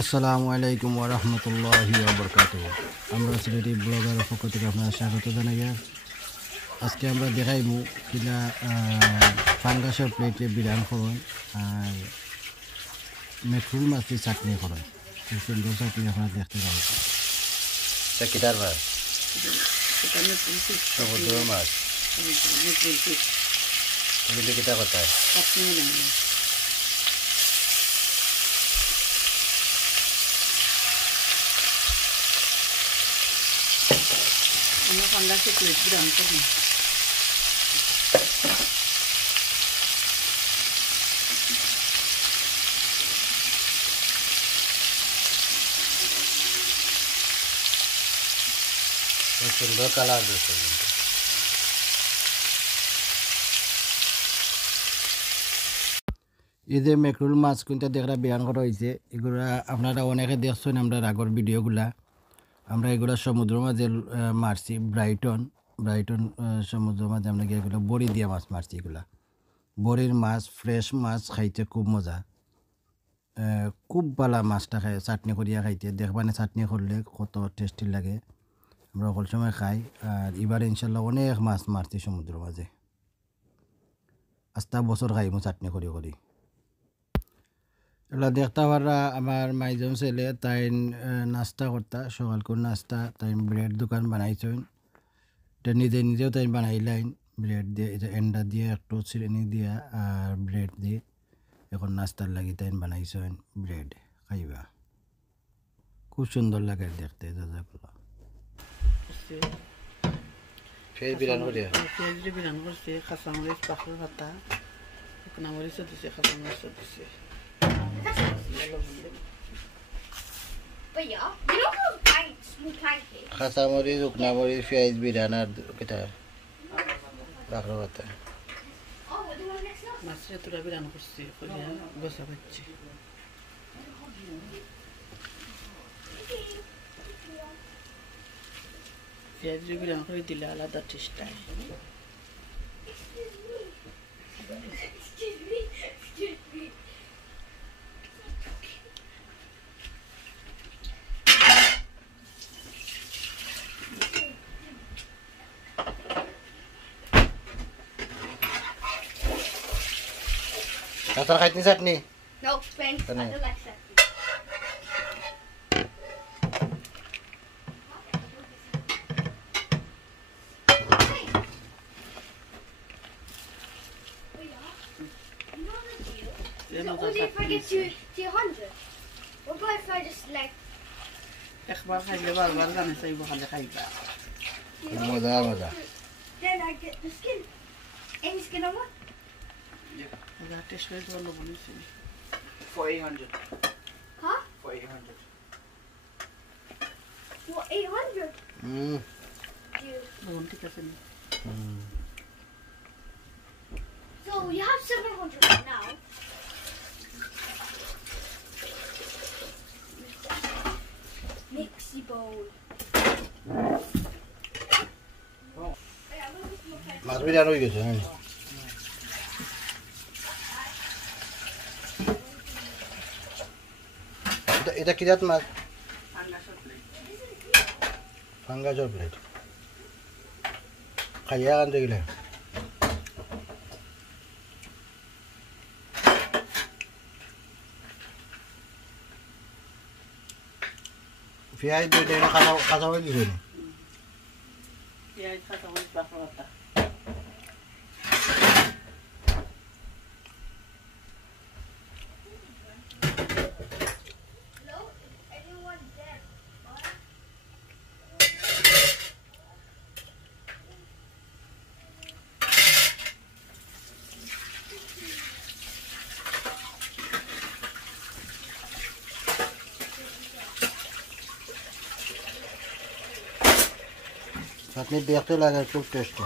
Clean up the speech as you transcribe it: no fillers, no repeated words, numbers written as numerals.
আসসালামু আলাইকুম ওয়া রাহমাতুল্লাহি ওয়া বারাকাতুহু। আমরা সিলেটি ব্লগার পক্ষ থেকে আপনার স্বাগত জানাই। আজকে আমরা দেখাইমু কিনা ফাঙ্গাসের প্লেটে বিরান করুন আর মেট্রুল মাছের চাটনি করুন। খুব সুন্দর চাটনি আপনারা দেখতে পাবেন। কিটার মাছ, সমুদ্র মাছ, তুমি কিটা কোথায়? আমরা ফাঙ্গাসে প্লেট বিরান করি। সুন্দর কালার দিচ্ছে কিন্তু। এই যে মেকরুল মাছ কিন্তু দেখরা বিরান করা হয়েছে, এগুলা আপনারা অনেকে দেখছেন আমরা আগর ভিডিওগুলা। আমরা এগুলা সমুদ্র মাঝে মারছি, ব্রাইটন সমুদ্র মাঝে আমরা এগুলো বড়ি দিয়ে মাছ মারছি। এগুলা বড়ির মাছ, ফ্রেশ মাছ খাইতে খুব মজা, খুব ভালো মাছটা খাই। চাটনি করিয়া খাইতে দেখবানে চাটনি করলে কত টেস্টি লাগে। আমরা সকল সময় খাই। আর এবার ইনশাল্লাহ অনেক মাছ মারছি সমুদ্র মাঝে, আস্তা বছর খাইমু চাটনি করি করি। এগুলো দেখতে পারা আমার মাইজন ছেলে তাই নাস্তা করতা, সকালকুর নাস্তা তাই ব্রেড দোকান বানাইছেন। এটা নিজেও তাই বানাইলাইন ব্রেড দিয়ে, এটা এন্ডা দিয়ে একটু চিনি দিয়া আর ব্রেড দিয়ে এখন নাস্তার লাগি তাই বানাইছেন ব্রেড খাইবা। খুব সুন্দর লাগে দেখতে। দাদাগুলো ফের বিরান করিয়া পেঁয়াজ দিয়ে বিরান করছে, কাঁচামরিচ, পাখর পাতা, শুকনা মরিচও দিছে, কাঁচামরিচও দিছে। But yeah, you know those planks, small planks? কাঁচামরিচ, শুকনা মরিচ, পেঁয়াজ, বিরান আর কিটা বাকরা পাতা। Oh, what do I next up? মাছের তোরা বিরান করছে, করিয়া গোসা পাচ্ছে। পেঁয়াজ দিয়ে বিরান করে দিলে আলাদা টেস্ট হয়। Excuse me. Excuse me. কাঁচার খাইতনি চাটনি? No, thanks. I Ano? don't like that. So only if I get to 100? What about if I just like একবার খাইলে বারবার জানে চাইব, খালে খাইবা। মজা মজা। then I get the skin? Any skin on what? যা টেস্ট হয়ে ভালো বলেছি। For 800. Huh? For 800. What, 800? Dude. লবণ ঠিক আছে না? So you have 700 right now. Mixy bowl. মাছ বিরান হয়ে গেছে। হ্যাঁ, এটা কি জাত মাছ? ফাঙ্গাসের প্লেট খাইয়া কানতে গেলে পেঁয়াজ দিয়ে কাঁচা হয়ে দিছে। পেঁয়াজ, কাঁচামরিচ, পাখর পাতা। Hello? Is anyone there? চাটনি দেখতে লাগে খুব টেস্টি।